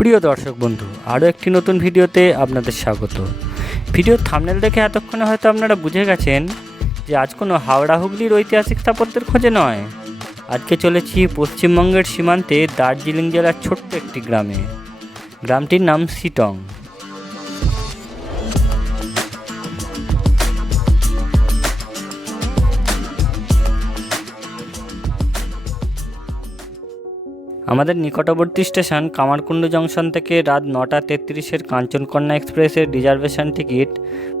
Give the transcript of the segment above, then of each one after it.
সুপ্রিয় দর্শক বন্ধু, আরও একটি নতুন ভিডিওতে আপনাদের স্বাগত। ভিডিও থামনেল দেখে এতক্ষণে হয়তো আপনারা বুঝে গেছেন যে আজ কোনো হাওড়া হুগলির ঐতিহাসিক স্থাপত্যের খোঁজে নয়। আজকে চলেছি পশ্চিমবঙ্গের সীমান্তে দার্জিলিং জেলার ছোট্ট একটি গ্রামে। গ্রামটির নাম সিটং। আমাদের নিকটবর্তী স্টেশন কামারকুণ্ড জংশন থেকে রাত নটা তেত্রিশের কাঞ্চনকন্যা এক্সপ্রেসের রিজার্ভেশন টিকিট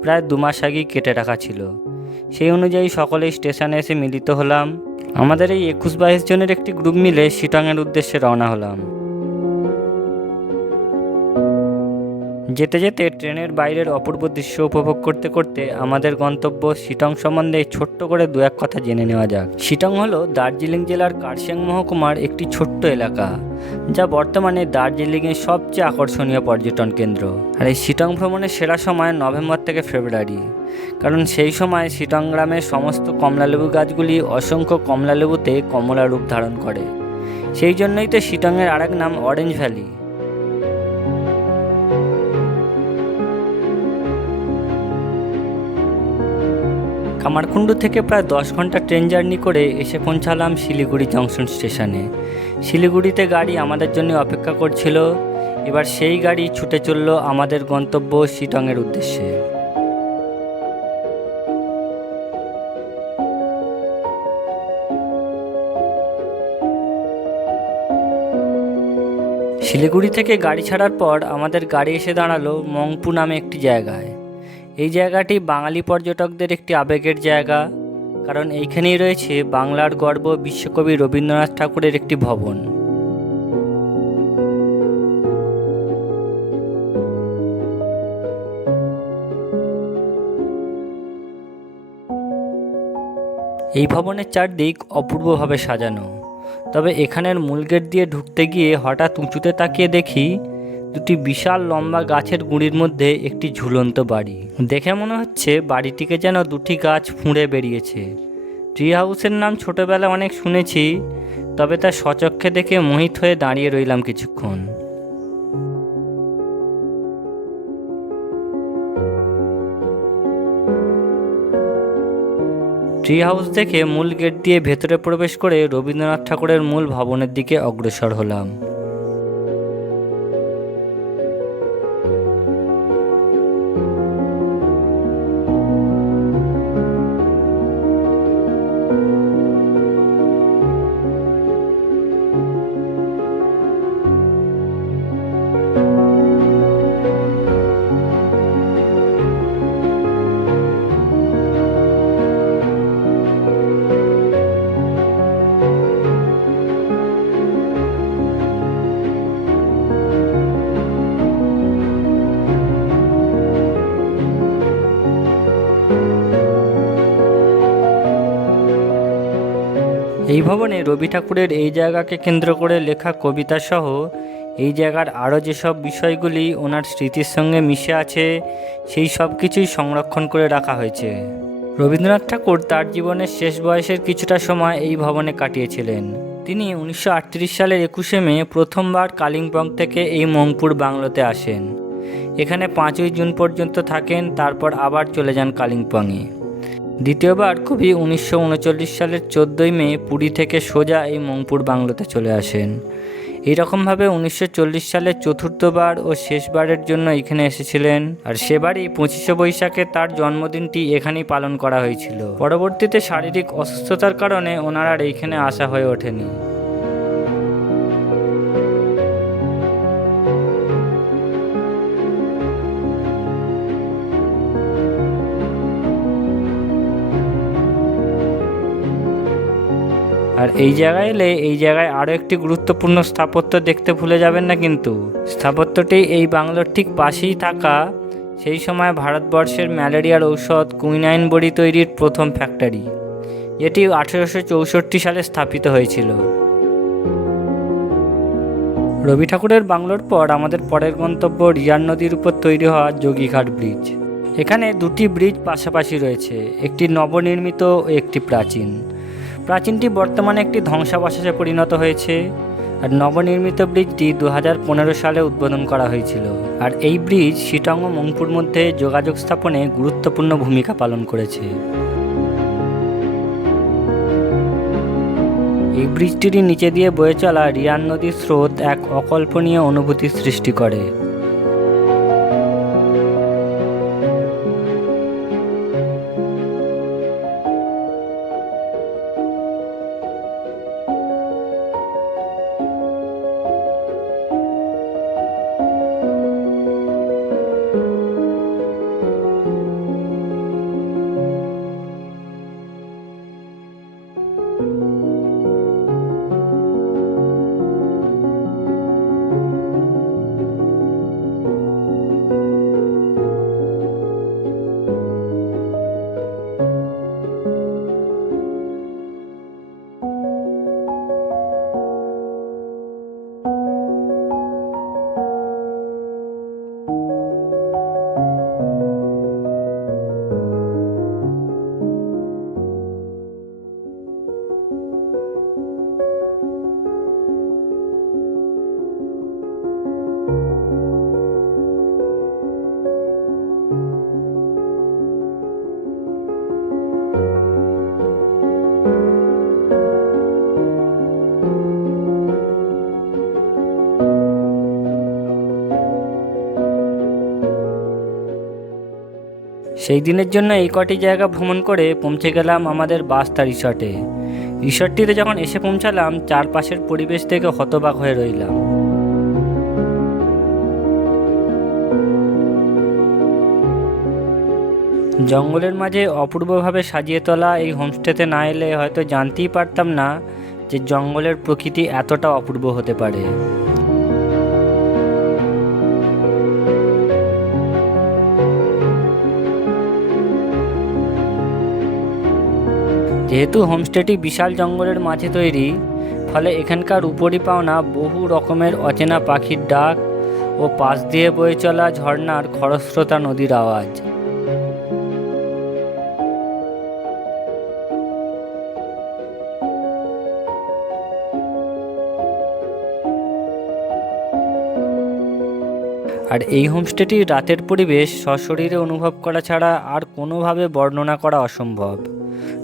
প্রায় দু মাস আগেই কেটে রাখা ছিল। সেই অনুযায়ী সকলে স্টেশনে এসে মিলিত হলাম। আমাদের এই একুশ বাইশ জনের একটি গ্রুপ মিলে শিটংয়ের উদ্দেশ্যে রওনা হলাম। যেতে যেতে ট্রেনের বাইরের অপূর্ব দৃশ্য উপভোগ করতে করতে আমাদের গন্তব্য শিটং সম্বন্ধে ছোট্ট করে দু এক কথা জেনে নেওয়া যাক। শিটং হলো দার্জিলিং জেলার কার্শিয়াং মহকুমার একটি ছোট্ট এলাকা, যা বর্তমানে দার্জিলিংয়ের সবচেয়ে আকর্ষণীয় পর্যটন কেন্দ্র। আর এই শিটং ভ্রমণের সেরা সময় নভেম্বর থেকে ফেব্রুয়ারি, কারণ সেই সময় শিটং গ্রামের সমস্ত কমলালেবু গাছগুলি অসংখ্য কমলালেবুতে কমলা রূপ ধারণ করে। সেই জন্যই তো শিটংয়ের আরেক নাম অরেঞ্জ ভ্যালি। কামারকুণ্ডু থেকে প্রায় দশ ঘণ্টা ট্রেন জার্নি করে এসে পৌঁছালাম শিলিগুড়ি জংশন স্টেশনে। শিলিগুড়িতে গাড়ি আমাদের জন্য অপেক্ষা করছিল। এবার সেই গাড়ি ছুটে চলল আমাদের গন্তব্য শিটংয়ের উদ্দেশ্যে। শিলিগুড়ি থেকে গাড়ি ছাড়ার পর আমাদের গাড়ি এসে দাঁড়াল মংপু নামে একটি জায়গায়। এই জায়গাটি বাঙালি পর্যটকদের একটি আবেগের জায়গা, কারণ এইখানেই রয়েছে বাংলার গর্ব বিশ্বকবি রবীন্দ্রনাথ ঠাকুরের একটি ভবন। এই ভবনের চারদিক অপূর্বভাবে সাজানো। তবে এখানের মূল গেট দিয়ে ঢুকতে গিয়ে হঠাৎ উঁচুতে তাকিয়ে দেখি দুটি বিশাল লম্বা গাছের গুঁড়ির মধ্যে একটি ঝুলন্ত বাড়ি। দেখে মনে হচ্ছে বাড়িটিকে যেন দুটি গাছ ফুঁড়ে বেরিয়েছে ট্রি হাউসের নাম ছোটবেলায় অনেক শুনেছি, তবে তা সচক্ষে দেখে মোহিত হয়ে দাঁড়িয়ে রইলাম কিছুক্ষণ। ট্রি হাউস দেখে মূল গেট দিয়ে ভেতরে প্রবেশ করে রবীন্দ্রনাথ ঠাকুরের মূল ভবনের দিকে অগ্রসর হলাম। ভবনে রবি ঠাকুরের এই জায়গাকে কেন্দ্র করে লেখা কবিতা সহ এই জায়গার আরও যেসব বিষয়গুলি ওনার স্মৃতির সঙ্গে মিশে আছে, সেই সব কিছুই সংরক্ষণ করে রাখা হয়েছে। রবীন্দ্রনাথ ঠাকুর তার জীবনের শেষ বয়সের কিছুটা সময় এই ভবনে কাটিয়েছিলেন। তিনি উনিশশো আটত্রিশ সালের একুশে মে প্রথমবার কালিম্পং থেকে এই মংপুর বাংলোতে আসেন। এখানে পাঁচই জুন পর্যন্ত থাকেন, তারপর আবার চলে যান কালিম্পংয়ে। দ্বিতীয়বার কবি উনিশশো উনচল্লিশ সালের চোদ্দোই মে পুরী থেকে সোজা এই মংপুর বাংলোতে চলে আসেন। এইরকমভাবে উনিশশো সালের চতুর্থবার ও শেষবারের জন্য এখানে এসেছিলেন, আর সেবারই পঁচিশে বৈশাখে তার জন্মদিনটি এখানেই পালন করা হয়েছিল। পরবর্তীতে শারীরিক অসুস্থতার কারণে ওনার আর এইখানে আসা হয়ে ওঠেনি। আর এই জায়গায় এলে এই জায়গায় আরও একটি গুরুত্বপূর্ণ স্থাপত্য দেখতে ভুলে যাবেন না কিন্তু। স্থাপত্যটি এই বাংলোর ঠিক পাশেই থাকা সেই সময় ভারতবর্ষের ম্যালেরিয়ার ঔষধ কুইনাইন বড়ি তৈরির প্রথম ফ্যাক্টরি। এটি আঠেরোশো চৌষট্টি সালে স্থাপিত হয়েছিল। রবি ঠাকুরের বাংলোর পর আমাদের পরের গন্তব্য রিয়ার নদীর উপর তৈরি হওয়া যোগীঘাট ব্রিজ। এখানে দুটি ব্রিজ পাশাপাশি রয়েছে, একটি নবনির্মিত ও একটি প্রাচীন। প্রাচীনটি বর্তমানে একটি ধ্বংসাবশেষে পরিণত হয়েছে, আর নবনির্মিত ব্রিজটি দু পনেরো সালে উদ্বোধন করা হয়েছিল। আর এই ব্রিজ শিটং ও মংপুর মধ্যে যোগাযোগ স্থাপনে গুরুত্বপূর্ণ ভূমিকা পালন করেছে। এই ব্রিজটির নিচে দিয়ে বয়ে চলা রিয়ান নদীর স্রোত এক অকল্পনীয় অনুভূতির সৃষ্টি করে। সেই দিনের জন্য এই কটি জায়গা ভ্রমণ করে পৌঁছে গেলাম আমাদের বাস্তা রিসর্টে। রিসর্টটিতে যখন এসে পৌঁছালাম, চারপাশের পরিবেশ থেকে হতবাক হয়ে রইলাম। জঙ্গলের মাঝে অপূর্বভাবে সাজিয়ে তোলা এই হোমস্টেতে না এলে হয়তো জানতেই পারতাম না যে জঙ্গলের প্রকৃতি এতটা অপূর্ব হতে পারে। যেহেতু হোমস্টেটি বিশাল জঙ্গলের মাঝে তৈরি, ফলে এখানকার উপরি পাওনা বহু রকমের অচেনা পাখির ডাক ও পাশ দিয়ে বয়ে চলা ঝর্নার খরস্রোতা নদীর আওয়াজ। আর এই হোমস্টেটি রাতের পরিবেশ, সশরীরে অনুভব করা ছাড়া আর কোনোভাবে বর্ণনা করা অসম্ভব।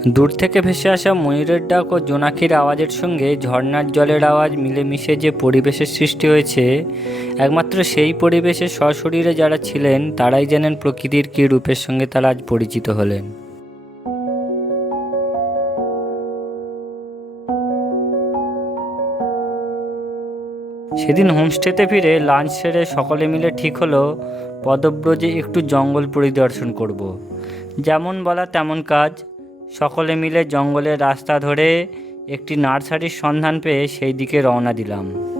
দূর থেকে ভেসে আসা ময়ূরের ডাক ও জোনাকির আওয়াজের সঙ্গে ঝর্নার জলের আওয়াজ মিলেমিশে যে পরিবেশের সৃষ্টি হয়েছে, একমাত্র সেই পরিবেশে সশরীরে যারা ছিলেন, তারাই জানেন প্রকৃতির কী রূপের সঙ্গে তারা আজ পরিচিত হলেন। সেদিন হোমস্টেতে ফিরে লাঞ্চ সেরে সকলে মিলে ঠিক হলো, পদব্রজে একটু জঙ্গল পরিদর্শন করব। যেমন বলা তেমন কাজ সকলে মিলে জঙ্গলের রাস্তা ধরে একটি নার্সারির সন্ধান পেয়ে সেই দিকে রওনা দিলাম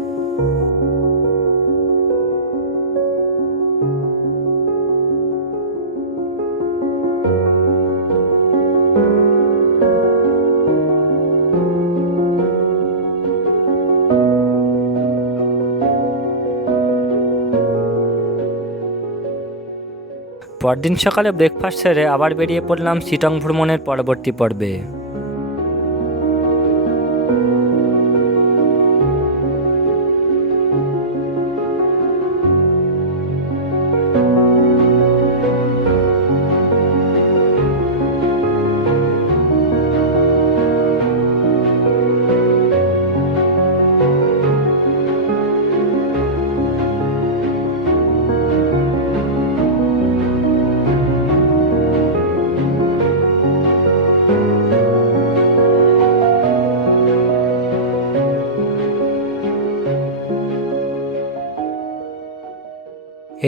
পরদিন সকালে ব্রেকফাস্ট সেরে আবার বেরিয়ে পড়লাম শিটং ভ্রমণের পরবর্তী পর্বে।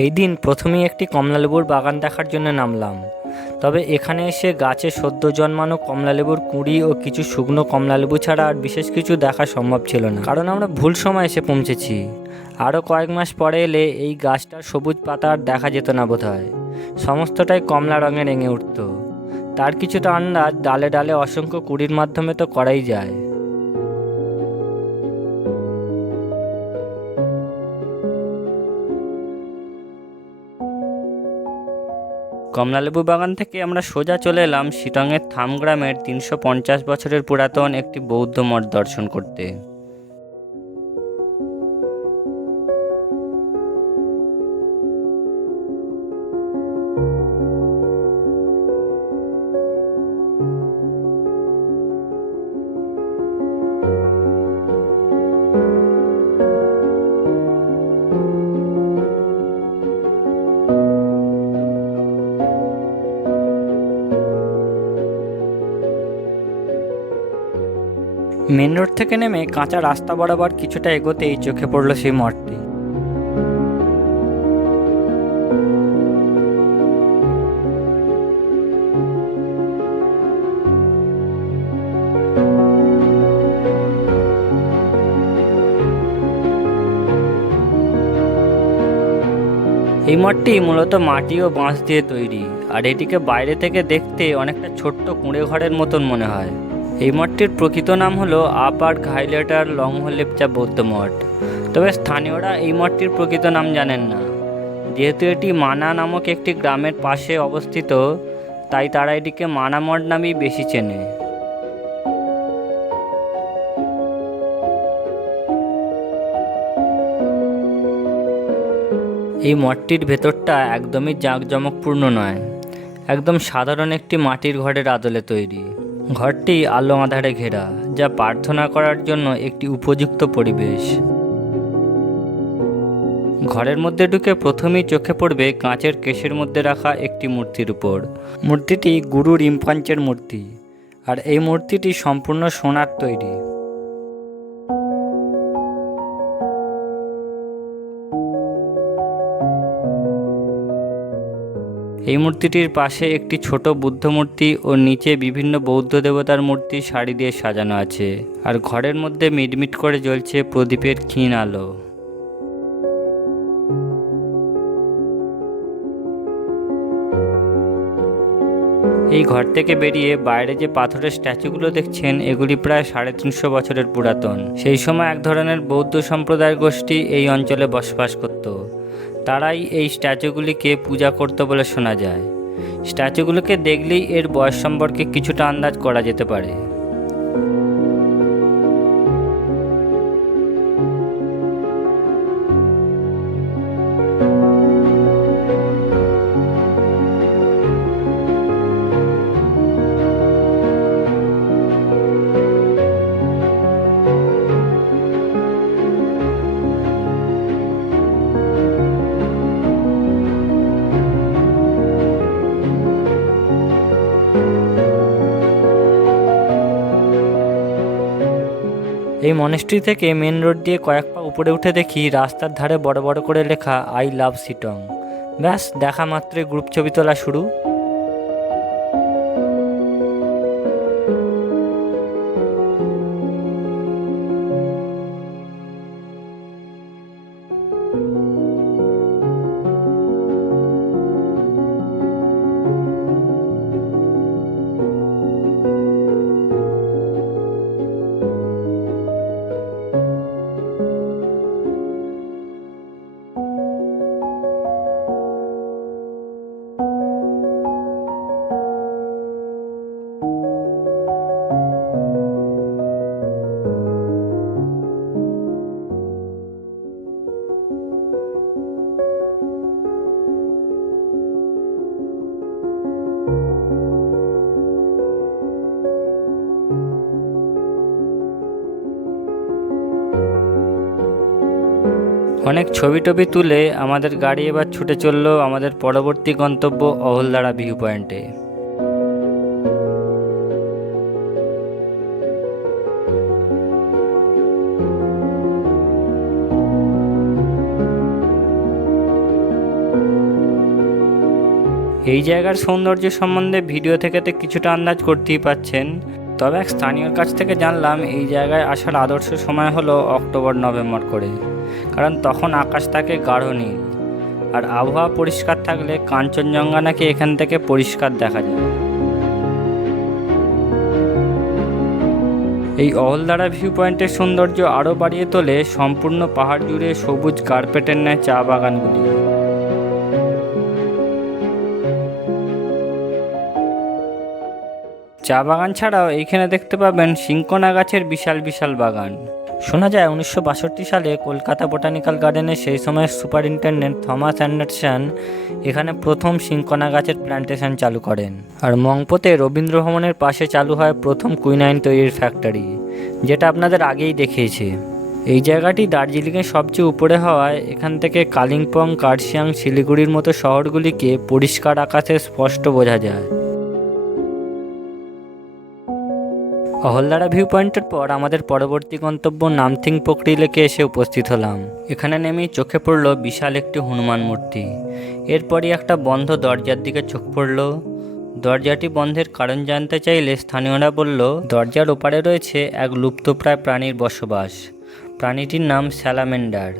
এই দিন প্রথমেই একটি কমলালেবুর বাগান দেখার জন্য নামলাম। তবে এখানে এসে গাছে সদ্য জন্মানো কমলালেবুর কুঁড়ি ও কিছু শুকনো কমলালেবু ছাড়া আর বিশেষ কিছু দেখা সম্ভব ছিল না। কারণ আমরা ভুল সময় এসে পৌঁছেছি। আরও কয়েক মাস পরে এলে এই গাছটার সবুজ পাতা আর দেখা যেত না বোধ হয় সমস্তটাই কমলা রঙে রেঙে উঠত। তার কিছুটা আন্দাজ ডালে ডালে অসংখ্য কুড়ির মাধ্যমে তো করাই যায়। কমলালেবু বাগান থেকে আমরা সোজা চলে এলাম শিটংয়ের থাম গ্রামের তিনশো পঞ্চাশ বছরের পুরাতন একটি বৌদ্ধ মঠ দর্শন করতে। রোড থেকে নেমে কাঁচা রাস্তা বরাবর কিছুটা এগোতেই চোখে পড়ল সেই মঠটি। এই মঠটি মূলত মাটি ও বাঁশ দিয়ে তৈরি, আর এটিকে বাইরে থেকে দেখতে অনেকটা ছোট্ট কুঁড়ে ঘরের মতন মনে হয়। এই মঠটির প্রকৃত নাম হলো আপার ঘাইলেটার লংহলেপচা বৌদ্ধ মঠ। তবে স্থানীয়রা এই মঠটির প্রকৃত নাম জানেন না। যেহেতু এটি মানা নামক একটি গ্রামের পাশে অবস্থিত, তাই তারা এটিকে মানা মঠ নামেই বেশি চেনে। এই মঠটির ভেতরটা একদমই জাঁকজমকপূর্ণ নয়। একদম সাধারণ একটি মাটির ঘরের আদলে তৈরি। ঘরটি আলো আধারে ঘেরা, যা প্রার্থনা করার জন্য একটি উপযুক্ত পরিবেশ। ঘরের মধ্যে ঢুকে প্রথমেই চোখে পড়বে কাঁচের কেশের মধ্যে রাখা একটি মূর্তির উপর। মূর্তিটি গুরু রিমপাঞ্চের মূর্তি, আর এই মূর্তিটি সম্পূর্ণ সোনার তৈরি। এই মূর্তিটির পাশে একটি ছোট বুদ্ধ মূর্তি ও নিচে বিভিন্ন বৌদ্ধ দেবতার মূর্তি শাড়ি দিয়ে সাজানো আছে। আর ঘরের মধ্যে মিটমিট করে জ্বলছে প্রদীপের ক্ষীণ আলো। এই ঘর থেকে বেরিয়ে বাইরে যে পাথরের স্ট্যাচুগুলো দেখছেন, এগুলি প্রায় সাড়ে তিনশো বছরের পুরাতন। সেই সময় এক ধরনের বৌদ্ধ সম্প্রদায়ের গোষ্ঠী এই অঞ্চলে বসবাস করত। তারাই এই স্ট্যাচুগুলিকে পূজা করত বলে শোনা যায়। স্ট্যাচুগুলোকে দেখলেই এর বয়স সম্পর্কে কিছুটা আন্দাজ করা যেতে পারে। এই মনেস্ট্রি থেকে মেন রোড দিয়ে কয়েক পা উপরে উঠে দেখি রাস্তার ধারে বড় বড় করে লেখা আই লাভ সিটং ব্যাস, দেখা মাত্রে গ্রুপ ছবি তোলা শুরু। অনেক ছবি টবি তুলে আমাদের গাড়ি এবার ছুটে চলল আমাদের পরবর্তী গন্তব্য অহলদারা ভিউ পয়েন্টে। এই জায়গার সৌন্দর্য সম্বন্ধে ভিডিও থেকে তো কিছুটা আন্দাজ করতেই পাচ্ছেন। তবে এক স্থানীয়র কাছ থেকে জানলাম, এই জায়গায় আসার আদর্শ সময় হলো অক্টোবর নভেম্বর করে। কারণ তখন আকাশ থাকে গাঢ় নীল আর আবহাওয়া পরিষ্কার থাকলে কাঞ্চনজঙ্ঘা নাকি এখান থেকে পরিষ্কার দেখা যায়। এই অহলদারা ভিউ পয়েন্টের সৌন্দর্য আরও বাড়িয়ে তোলে সম্পূর্ণ পাহাড় জুড়ে সবুজ কার্পেটের ন্যায় চা বাগানগুলি। চা বাগান ছাড়াও এইখানে দেখতে পাবেন সিঙ্কোনা গাছের বিশাল বিশাল বাগান। শোনা যায়, উনিশশো বাষট্টি সালে কলকাতা বোটানিক্যাল গার্ডেনের সেই সময়ের সুপারিনটেন্ডেন্ট থমাস অ্যান্ডারসন এখানে প্রথম সিঙ্কোনা গাছের প্ল্যান্টেশন চালু করেন। আর মংপোতে রবীন্দ্র ভবনের পাশে চালু হয় প্রথম কুইনাইন তৈরির ফ্যাক্টরি, যেটা আপনাদের আগেই দেখিয়েছে। এই জায়গাটি দার্জিলিংয়ের সবচেয়ে উপরে হওয়ায় এখান থেকে কালিম্পং, কার্শিয়াং, শিলিগুড়ির মতো শহরগুলিকে পরিষ্কার আকাশে স্পষ্ট বোঝা যায়। অহলদারা ভিউ পয়েন্টের পর আমাদের পরবর্তী গন্তব্য নামথিং পোকরি লেকে এসে উপস্থিত হলাম। এখানে নেমেই চোখে পড়ল বিশাল একটি হনুমান মূর্তি। এরপরই একটা বন্ধ দরজার দিকে চোখ পড়ল। দরজাটি বন্ধের কারণ জানতে চাইলে স্থানীয়রা বলল, দরজার ওপারে রয়েছে এক লুপ্তপ্রায় প্রাণীর বসবাস। প্রাণীটির নাম স্যালামেন্ডার,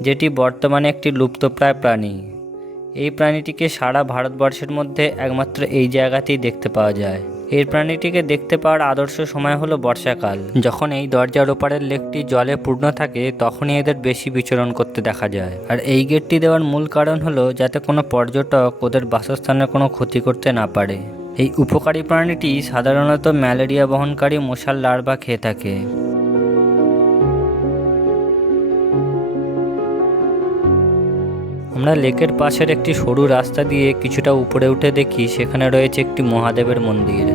যেটি বর্তমানে একটি লুপ্তপ্রায় প্রাণী। এই প্রাণীটিকে সারা ভারতবর্ষের মধ্যে একমাত্র এই জায়গাতেই দেখতে পাওয়া যায়। এই প্রাণীটিকে দেখতে পাওয়ার আদর্শ সময় হলো বর্ষাকাল। যখন এই দরজার ওপারের লেকটি জলে পূর্ণ থাকে, তখনই এদের বেশি বিচরণ করতে দেখা যায়। আর এই গেটটি দেওয়ার মূল কারণ হলো যাতে কোনো পর্যটক ওদের বাসস্থানের কোনো ক্ষতি করতে না পারে। এই উপকারী প্রাণীটি সাধারণত ম্যালেরিয়া বহনকারী মশার লার্ভা খেয়ে থাকে। আমরা লেকের পাশের একটি সরু রাস্তা দিয়ে কিছুটা উপরে উঠে দেখি সেখানে রয়েছে একটি মহাদেবের মন্দির।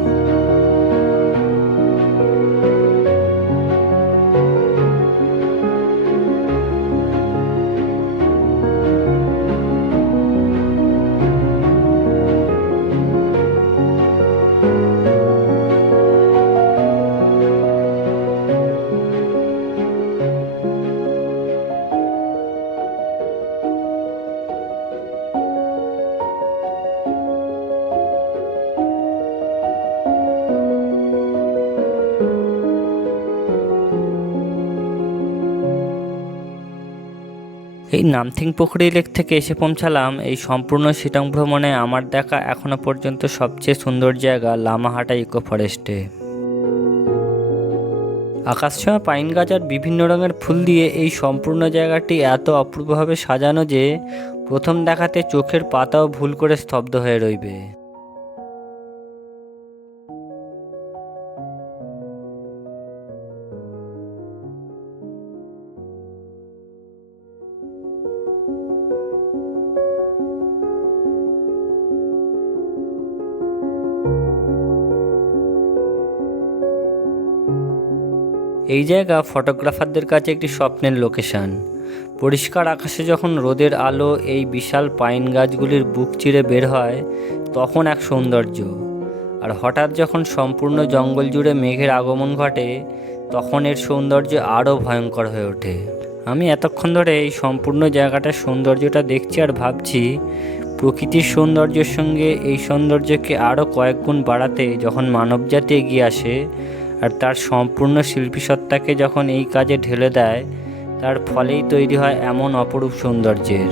এই নামথিং পুকুরি লেক থেকে এসে পৌঁছালাম। এই সম্পূর্ণ শিটং ভ্রমণে আমার দেখা এখনও পর্যন্ত সবচেয়ে সুন্দর জায়গা লামাহাটা ইকো ফরেস্টে। আকাশছোঁয়া পাইন গাছ আর বিভিন্ন রঙের ফুল দিয়ে এই সম্পূর্ণ জায়গাটি এত অপূর্বভাবে সাজানো যে প্রথম দেখাতে চোখের পাতাও ভুল করে স্তব্ধ হয়ে রইবে। এই জায়গা ফটোগ্রাফারদের কাছে একটি স্বপ্নের লোকেশন। পরিষ্কার আকাশে যখন রোদের আলো এই বিশাল পাইন গাছগুলির বুক চিরে বের হয়, তখন এক সৌন্দর্য। আর হঠাৎ যখন সম্পূর্ণ জঙ্গল জুড়ে মেঘের আগমন ঘটে, তখন এর সৌন্দর্য আরও ভয়ঙ্কর হয়ে ওঠে। আমি এতক্ষণ ধরে এই সম্পূর্ণ জায়গাটার সৌন্দর্যটা দেখছি আর ভাবছি, প্রকৃতির সৌন্দর্যের সঙ্গে এই সৌন্দর্যকে আরও কয়েক গুণ বাড়াতে যখন মানবজাতি এগিয়ে আসে আর তার সম্পূর্ণ শিল্পী সত্তাকে যখন এই কাজে ঢেলে দেয়, তার ফলেই তৈরি হয় এমন অপরূপ সৌন্দর্যের।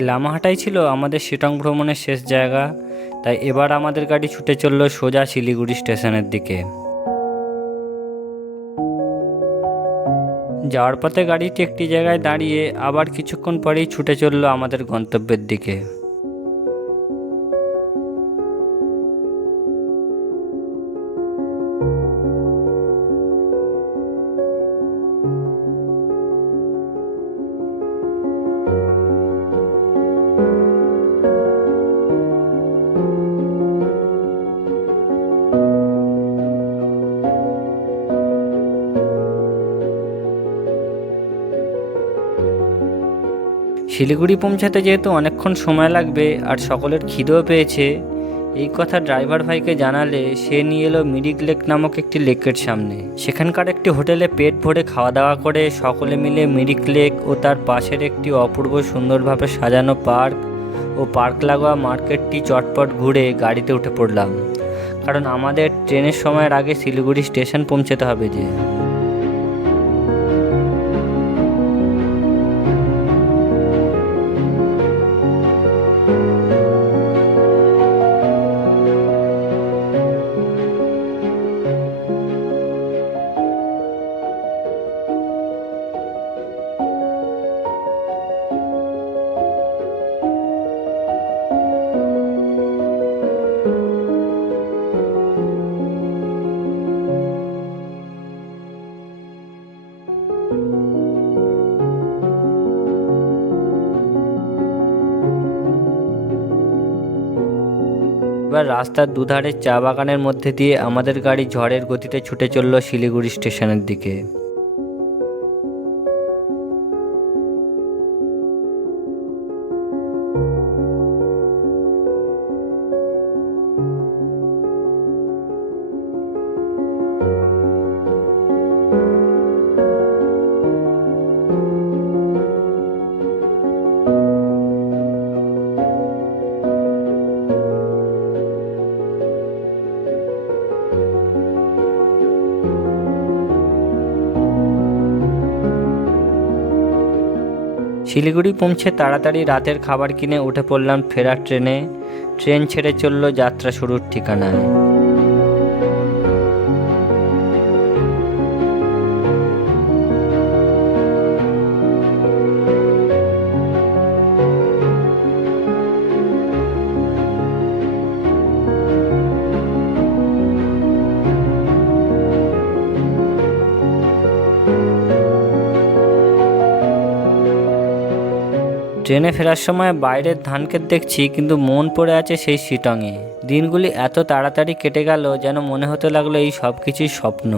এই লামাহাটাই ছিল আমাদের শিটং ভ্রমণের শেষ জায়গা, তাই এবার আমাদের গাড়ি ছুটে চলল সোজা শিলিগুড়ি স্টেশনের দিকে। যাওয়ার পথে গাড়িটি একটি জায়গায় দাঁড়িয়ে আবার কিছুক্ষণ পরেই ছুটে চলল আমাদের গন্তব্যের দিকে। শিলিগুড়ি পৌঁছাতে যেহেতু অনেকক্ষণ সময় লাগবে আর সকলের খিদেও পেয়েছে, এই কথা ড্রাইভার ভাইকে জানালে সে নিয়ে এলো মিরিক লেক নামক একটি লেকের সামনে। সেখানকার একটি হোটেলে পেট ভরে খাওয়া দাওয়া করে সকলে মিলে মিরিক লেক ও তার পাশের একটি অপূর্ব সুন্দরভাবে সাজানো পার্ক ও পার্ক লাগোয়া মার্কেটটি চটপট ঘুরে গাড়িতে উঠে পড়লাম। কারণ আমাদের ট্রেনের সময়ের আগে শিলিগুড়ি স্টেশন পৌঁছতে হবে যে। এবার রাস্তার দুধারে চা বাগানের মধ্যে দিয়ে আমাদের গাড়ি ঝড়ের গতিতে ছুটে চলল শিলিগুড়ি স্টেশনের দিকে। শিলিগুড়ি পৌঁছে তাড়াতাড়ি রাতের খাবার কিনে উঠে পড়লাম ফেরার ট্রেনে। ট্রেন ছেড়ে চলল যাত্রা শুরুর ঠিকানায়। ট্রেনে ফেরার সময় বাইরের ধানক্ষেত দেখছি, কিন্তু মন পড়ে আছে সেই শিটংয়ে। দিনগুলি এত তাড়াতাড়ি কেটে গেল যেন মনে হতে লাগল এই সব কিছুই স্বপ্ন।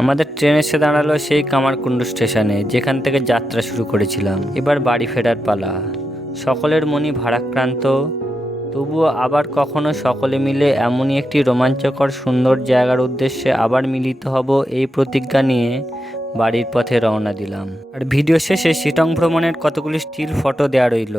আমাদের ট্রেন এসে দাঁড়াল সেই কামারকুণ্ডু স্টেশনে, যেখান থেকে যাত্রা শুরু করেছিলাম। এবার বাড়ি ফেরার পালা। সকলের মনই ভারাক্রান্ত। তবুও আবার কখনো সকলে মিলে এমনই একটি রোমাঞ্চকর সুন্দর জায়গার উদ্দেশ্যে আবার মিলিত হব এই প্রতিজ্ঞা নিয়ে বাড়ির পথে রওনা দিলাম। আর ভিডিও শেষে শিটং ভ্রমণের কতগুলি স্টিল ফটো দেওয়া রইল?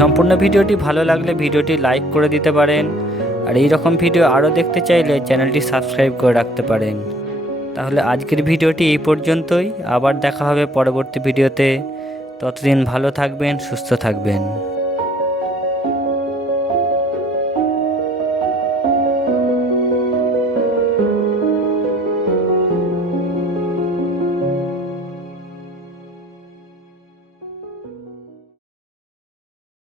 সম্পূর্ণ ভিডিওটি ভালো লাগলে ভিডিওটি লাইক করে দিতে পারেন। আর এই রকম ভিডিও আরও দেখতে চাইলে চ্যানেলটি সাবস্ক্রাইব করে রাখতে পারেন। তাহলে আজকের ভিডিওটি এই পর্যন্তই। আবার দেখা হবে পরবর্তী ভিডিওতে। ততদিন ভালো থাকবেন, সুস্থ থাকবেন।